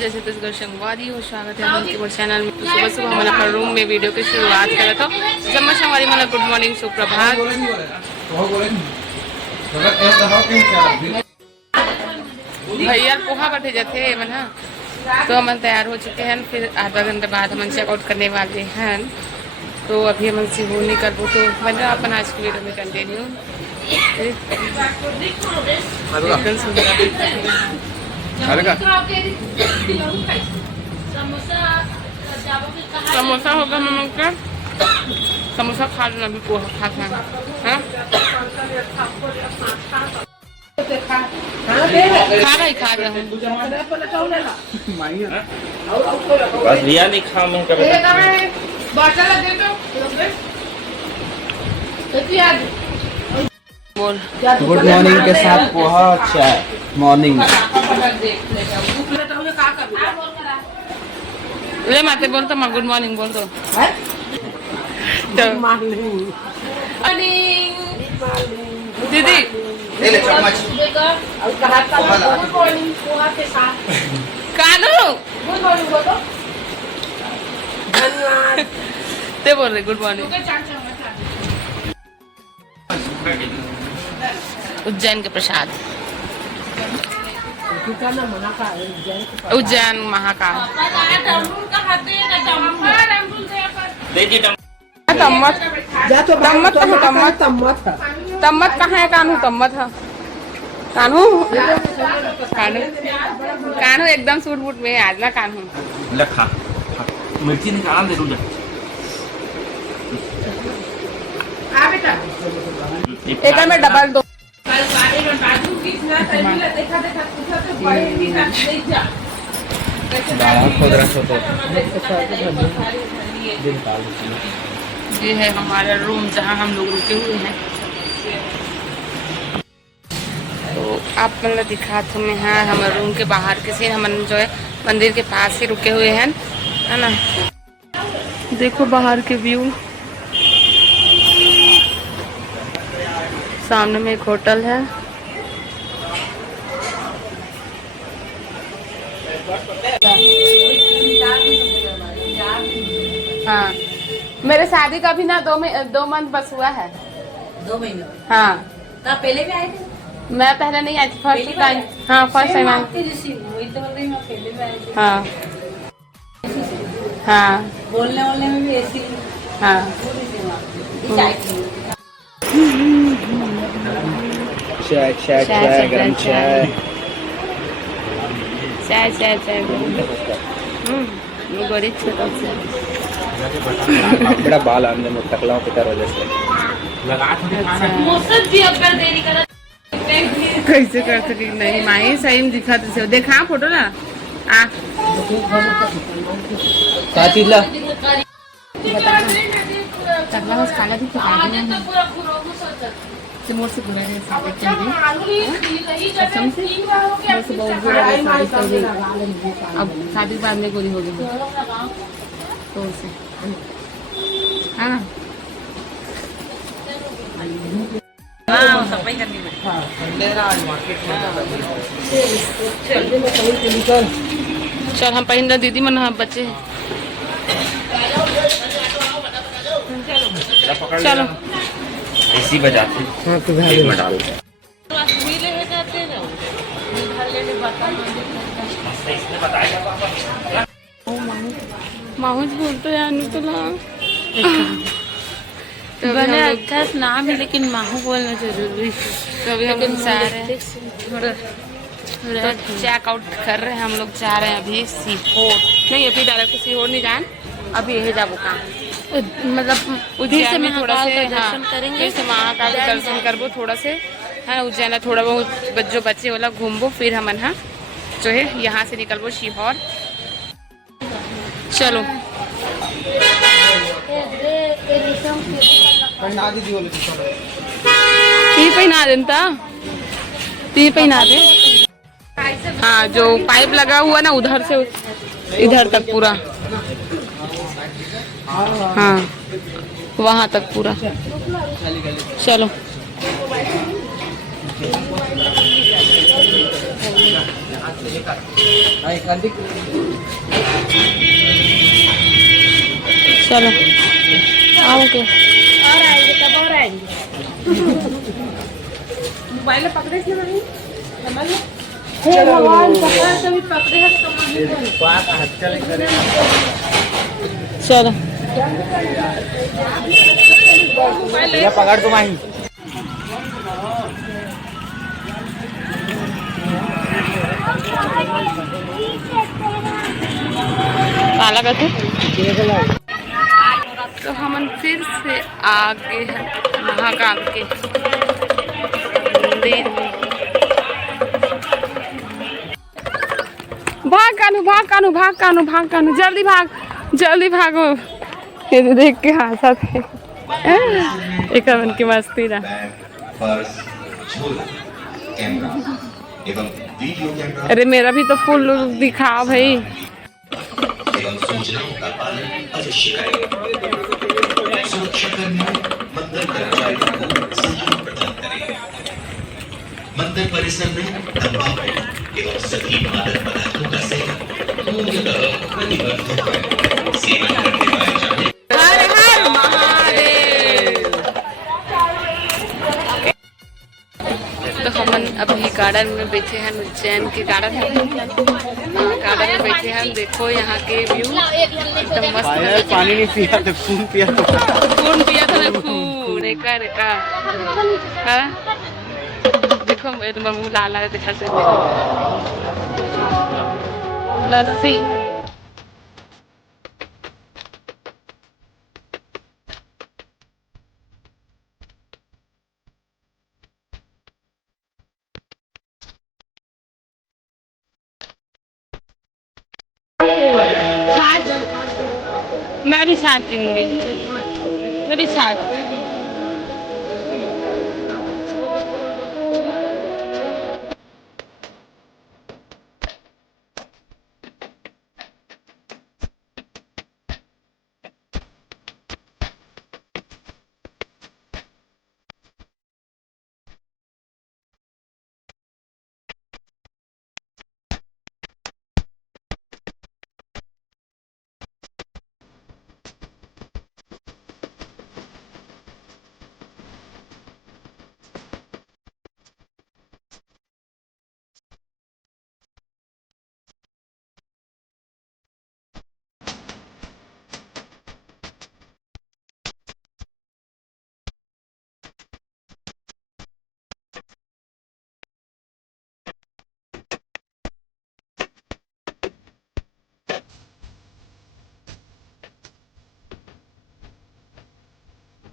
जैसे तस्वीर संगवादी हो स्वागत है आपके चैनल में। तो सुबह सुबह मैंने अपने रूम में वीडियो की शुरुआत करा था। जम्मा संगवादी मैंने गुड मॉर्निंग सुप्रभात। भैया पोहा बैठे जाते मना तो हम तैयार हो चुके हैं। फिर आधा घंटे बाद हम चेकआउट करने वाले हैं। तो अभी हम से वो नहीं कर तो मैंने अपन आज की वीडियो में कंटिन्यू समोसा होगा मम्मा का। समोसा खा लेना भी पोहा खा खा रहा हूँ बस लिया नहीं खा मैं कभी बोल। गुड मॉर्निंग के साथ पोहा चाय मॉर्निंग में। ले माते बोल तो मैं गुड मॉर्निंग बोल तो दीदी कानू ते बोल रहे गुड मॉर्निंग। उज्जैन के प्रसाद उज्जैन महाकाल तम्मत कहाँ है कानू? तम्मत है कानू कानू कानू एकदम सूट बूट में आज ना कानू लखा मिर्ची निकाल दे रुजा एक में डबल दो ये है हमारा रूम जहाँ हम लोग रुके हुए हैं। तो आप मतलब दिखा तुम्हें हैं हमारे रूम के बाहर के सीन। हम जो है मंदिर के पास ही रुके हुए हैं है ना। देखो बाहर के व्यू। सामने में एक होटल है। हाँ मेरे शादी का भी ना 2 मंथ बस हुआ है। 2 महीने? हाँ तो पहले भी आए थे? मैं पहले नहीं आई थी, फर्स्ट टाइम। हाँ फर्स्ट टाइम आई। हाँ हाँ बोलने में भी ऐसी। हाँ चाय चाय चाय गरम चाय चाय चाय चाय बड़ी छोटा सा बड़ा बाल आने में टकलाओं की तरह जैसे कैसे कर सके नहीं माही सही में दिखा तो देखा फोटो ना आ साथी ला टकला बस काला दिख मोर से बुरा है साथ से बहुत बुरा है। अब शादी के बाद में गोली हो गई तो उसे है ना। चल हम पहन दीदी मन बच्चे चलो ऐसी बजाते में डाल माहौज बोलते यार तो बने अच्छा नाम है लेकिन माहू बोलना जरूरी। तो अभी हम सारे चेकआउट कर रहे हैं। हम लोग जा रहे हैं अभी सीहोर। नहीं अभी डायरेक्ट सीहोर नहीं जान, अभी यही जाबो का मतलब उज्जैन में थोड़ा से दर्शन करेंगे। महाकाल का दर्शन करबो थोड़ा से है उज्जैन थोड़ा बहुत जो बच्चे वाला घूमबो। फिर हम जो है यहाँ से निकलबो सीहोर। चलो पहना देता ती पहना दे। हाँ जो पाइप लगा हुआ ना उधर से इधर तक पूरा। हाँ वहाँ तक पूरा। चलो चलो आओ के और आएंगे तब और आएंगे। मोबाइल पकड़े से नहीं हे भगवान पकड़ कभी पकड़े है तो चलो पकड़ तुम आई काला करते तो हम फिर से आगे हैं महाकाल के मंदिर में। भाग कानू भाग कानू भाग कानू भाग कानू जल्दी भागो। ये तो देख के हंसा थे एक मन की मस्ती ना। अरे मेरा भी तो फुल लुक दिखाओ भाई। एवं सूचनाओं का पालन अवश्य करें। सुरक्षाकर्मियों मंदिर कर्मचारियों को सहयोग प्रदान करें। मंदिर परिसर में तंबाकू एवं सभी मादक पदार्थों का सेवन पूर्णतः प्रतिबंधित है। सेवन करने पाए जाने हर हर महादेव। तो हम अभी गार्डन में बैठे हैं, उज्जैन के गार्डन है। गार्डन में बैठे हैं, देखो यहाँ के व्यू एकदम मस्त। पानी नहीं पिया तो खून पिया तो खून पिया था ना, खून एक हाँ देखो मेरे तो मुँह लाल है देखा से। लस्सी मैं भी साथ पीऊंगी, मैं भी साथ।